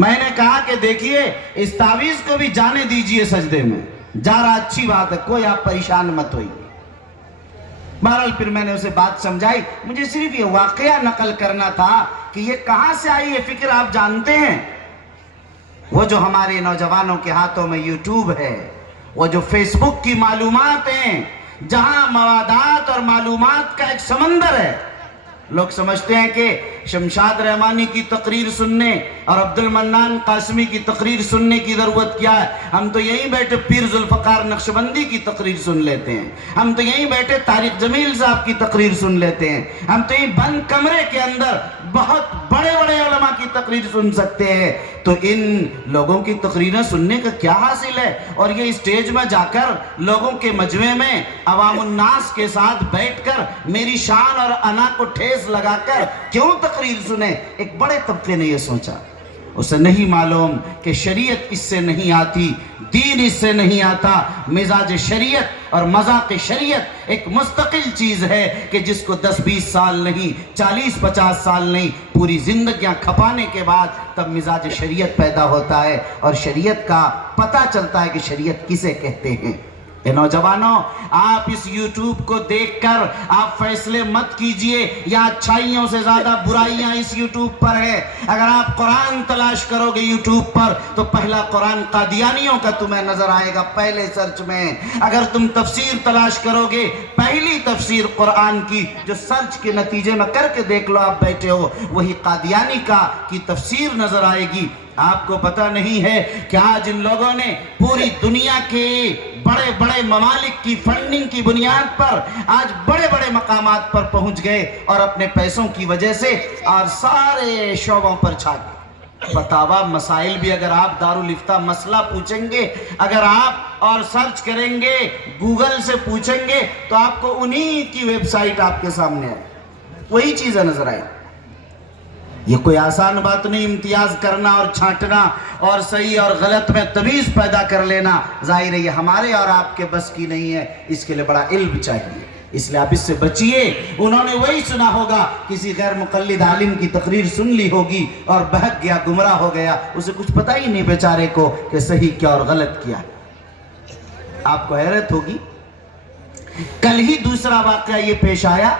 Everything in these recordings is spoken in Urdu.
میں نے کہا کہ دیکھیے اس تعویذ کو بھی جانے دیجئے سجدے میں، جا رہا اچھی بات ہے، کوئی آپ پریشان مت ہوئی۔ بہرحال پھر میں نے اسے بات سمجھائی، مجھے صرف یہ واقعہ نقل کرنا تھا کہ یہ کہاں سے آئی یہ فکر آپ جانتے ہیں؟ وہ جو ہمارے نوجوانوں کے ہاتھوں میں یوٹیوب ہے، وہ جو فیس بک کی معلومات ہیں، جہاں موادات اور معلومات کا ایک سمندر ہے۔ لوگ سمجھتے ہیں کہ شمشاد رحمانی کی تقریر سننے اور عبد المنان قاسمی کی تقریر سننے کی ضرورت کیا ہے، ہم تو یہیں بیٹھے پیر ذوالفقار نقشبندی کی تقریر سن لیتے ہیں، ہم تو یہیں بیٹھے طارق جمیل صاحب کی تقریر سن لیتے ہیں، ہم تو یہیں بند کمرے کے اندر بہت بڑے بڑے علماء کی تقریر سن سکتے ہیں۔ تو ان لوگوں کی تقریریں سننے کا کیا حاصل ہے؟ اور یہ اسٹیج میں جا کر لوگوں کے مجمع میں عوام الناس کے ساتھ بیٹھ کر میری شان اور انا کو ٹھیس لگا کر کیوں تقریر سنے؟ ایک بڑے طبقے نے یہ سوچا، اسے نہیں معلوم کہ شریعت اس سے نہیں آتی، دین اس سے نہیں آتا۔ مزاج شریعت اور مذاق شریعت ایک مستقل چیز ہے کہ جس کو 10-20 سال نہیں، 40-50 سال نہیں، پوری زندگیاں کھپانے کے بعد تب مزاج شریعت پیدا ہوتا ہے اور شریعت کا پتہ چلتا ہے کہ شریعت کسے کہتے ہیں۔ اے نوجوانوں، آپ اس یوٹیوب کو دیکھ کر آپ فیصلے مت کیجئے یا اچھائیوں سے زیادہ برائیاں اس یوٹیوب پر ہے۔ اگر آپ قرآن تلاش کرو گے یوٹیوب پر تو پہلا قرآن قادیانیوں کا تمہیں نظر آئے گا پہلے سرچ میں۔ اگر تم تفسیر تلاش کرو گے پہلی تفسیر قرآن کی جو سرچ کے نتیجے میں کر کے دیکھ لو آپ بیٹھے ہو، وہی قادیانی کی تفسیر نظر آئے گی۔ آپ کو پتہ نہیں ہے کہ آج ان لوگوں نے پوری دنیا کے بڑے بڑے ممالک کی فنڈنگ کی بنیاد پر آج بڑے بڑے مقامات پر پہنچ گئے اور اپنے پیسوں کی وجہ سے اور سارے شعبوں پر چھا گئے۔ فتاوی مسائل بھی اگر آپ دارالفتہ مسئلہ پوچھیں گے، اگر آپ اور سرچ کریں گے گوگل سے پوچھیں گے تو آپ کو انہی کی ویب سائٹ آپ کے سامنے آئے، وہی چیزیں نظر آئیں۔ یہ کوئی آسان بات نہیں امتیاز کرنا اور چھانٹنا اور صحیح اور غلط میں تمیز پیدا کر لینا، ظاہر ہے یہ ہمارے اور آپ کے بس کی نہیں ہے، اس کے لئے بڑا علم چاہیے، اس لئے آپ اس سے بچیے۔ انہوں نے وہی سنا ہوگا، کسی غیر مقلد عالم کی تقریر سن لی ہوگی اور بہک گیا، گمراہ ہو گیا، اسے کچھ پتہ ہی نہیں بیچارے کو کہ صحیح کیا اور غلط کیا۔ آپ کو حیرت ہوگی، کل ہی دوسرا واقعہ یہ پیش آیا،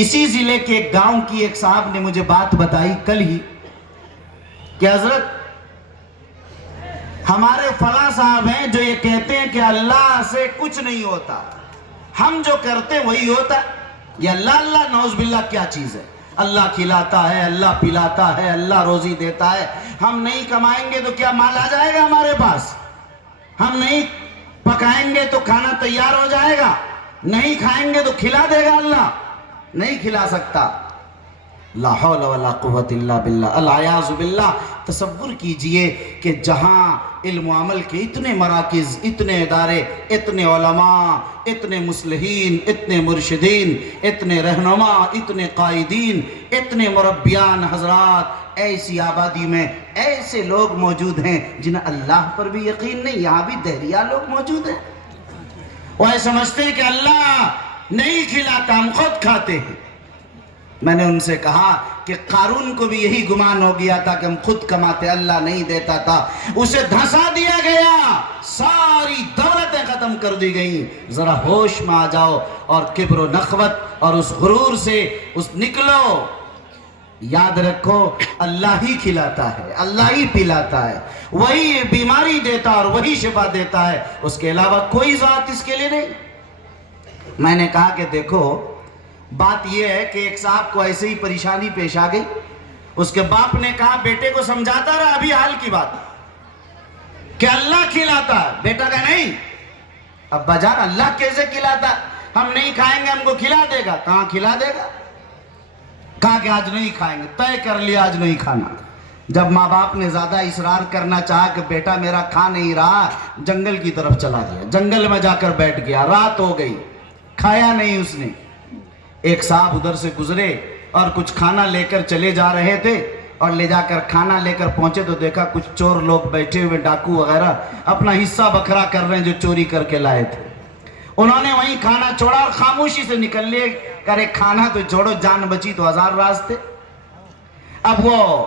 اسی ضلع کے ایک گاؤں کی ایک صاحب نے مجھے بات بتائی کل ہی کہ حضرت ہمارے فلاں صاحب ہیں جو یہ کہتے ہیں کہ اللہ سے کچھ نہیں ہوتا، ہم جو کرتے وہی ہوتا۔ یہ اللہ اللہ نعوذ باللہ کیا چیز ہے؟ اللہ کھلاتا ہے، اللہ پلاتا ہے، اللہ روزی دیتا ہے۔ ہم نہیں کمائیں گے تو کیا مال آ جائے گا ہمارے پاس؟ ہم نہیں پکائیں گے تو کھانا تیار ہو جائے گا؟ نہیں کھائیں گے تو کھلا دے گا اللہ؟ نہیں کھلا سکتا۔ لا حول ولا قوت الا باللہ، العیاذ باللہ۔ تصور کیجئے کہ جہاں علم و عمل کے اتنے مراکز، اتنے ادارے، اتنے علماء، اتنے مصلحین، اتنے مرشدین، اتنے رہنما، اتنے قائدین، اتنے مربیان حضرات، ایسی آبادی میں ایسے لوگ موجود ہیں جنہیں اللہ پر بھی یقین نہیں، یہاں بھی دہریہ لوگ موجود ہیں، وہ سمجھتے ہیں کہ اللہ نہیں کھلاتا، ہم خود کھاتے ہیں۔ میں نے ان سے کہا کہ قارون کو بھی یہی گمان ہو گیا تھا کہ ہم خود کماتے، اللہ نہیں دیتا تھا، اسے دھنسا دیا گیا، ساری دولتیں ختم کر دی گئیں۔ ذرا ہوش میں آ جاؤ اور کبر و نخوت اور اس غرور سے نکلو۔ یاد رکھو اللہ ہی کھلاتا ہے، اللہ ہی پلاتا ہے، وہی بیماری دیتا اور وہی شفا دیتا ہے، اس کے علاوہ کوئی ذات اس کے لیے نہیں۔ میں نے کہا کہ دیکھو بات یہ ہے کہ ایک صاحب کو ایسے ہی پریشانی پیش آ گئی، اس کے باپ نے کہا بیٹے کو سمجھاتا رہا ابھی حال کی بات کہ اللہ کھلاتا ہے، بیٹا کہا نہیں ابا جان اللہ کیسے کھلاتا ہے؟ ہم نہیں کھائیں گے ہم کو کھلا دے گا۔ کہاں کھلا دے گا؟ کہا کہ آج نہیں کھائیں گے، طے کر لیا آج نہیں کھانا۔ جب ماں باپ نے زیادہ اصرار کرنا چاہا کہ بیٹا میرا کھا نہیں رہا، جنگل کی طرف چلا گیا، جنگل میں جا کر بیٹھ گیا، رات ہو گئی، کھایا نہیں اس نے۔ ایک صاحب ادھر سے گزرے اور کچھ کھانا لے کر چلے جا رہے تھے اور لے جا کر کھانا لے کر پہنچے تو دیکھا کچھ چور لوگ بیٹھے ہوئے، ڈاکو وغیرہ اپنا حصہ بکھرا کر رہے ہیں جو چوری کر کے لائے تھے۔ انہوں نے وہیں کھانا چھوڑا اور خاموشی سے نکل لیے، کرے کھانا تو چھوڑو، جان بچی تو ہزار راز تھے۔ اب وہ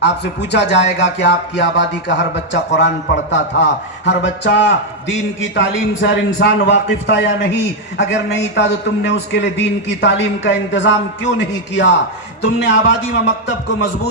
آپ سے پوچھا جائے گا کہ آپ کی آبادی کا ہر بچہ قرآن پڑھتا تھا، ہر بچہ دین کی تعلیم سے ہر انسان واقف تھا یا نہیں؟ اگر نہیں تھا تو تم نے اس کے لیے دین کی تعلیم کا انتظام کیوں نہیں کیا؟ تم نے آبادی میں مکتب کو مضبوط